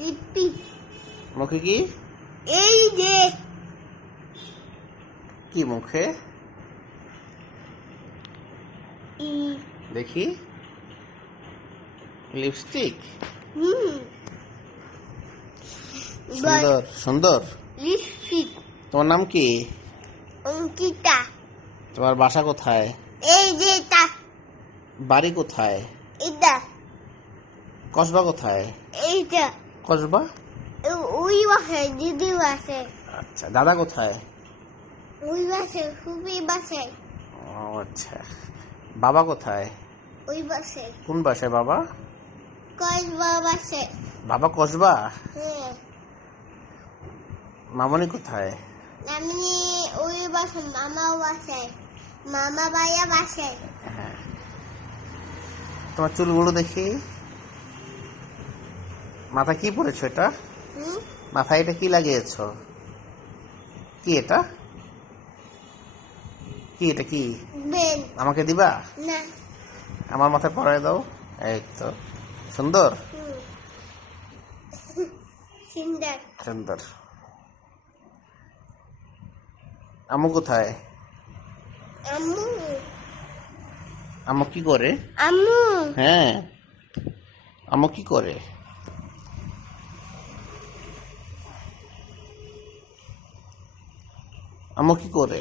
Lipstick. মুখে কি? এই যে কি মুখে? দেখি লিপস্টিক। সুন্দর সুন্দর। লিপস্টিক। তোমার নাম কি? অঙ্কিতা। তোমার বাসা কোথায়? এই যে এটা। বাড়ি কোথায়? এটা। কসবা কোথায়? এইটা। কসবা? ওই বাসে দিদি বাসে। আচ্ছা, দাদা কোথায়? ওই বাসে খুবই বাসে। ও আচ্ছা, বাবা কোথায়? ওই বাসে। কোন বাসায় বাবা? কসবা বাসে। বাবা কসবা? হ্যাঁ। মামনি কোথায়? আমি ওই বাসে মামাও বাসে। মামা ভাইয়া বাসে। হ্যাঁ। তোমার চুলগুলো দেখি। মাথা কি পরেছো এটা? মাথায় এটা কি লাগিয়েছো? কি এটা? কি এটা কি? বেন। আমাকে দিবা? না। আমার মাথায় পরাই দাও। এই তো সুন্দর সুন্দর। সুন্দর। আম্মু কোথায়? আম্মু। আম্মু কি করে? আম্মু। হ্যাঁ, আম্মু কি করে? আম্মু কি করে?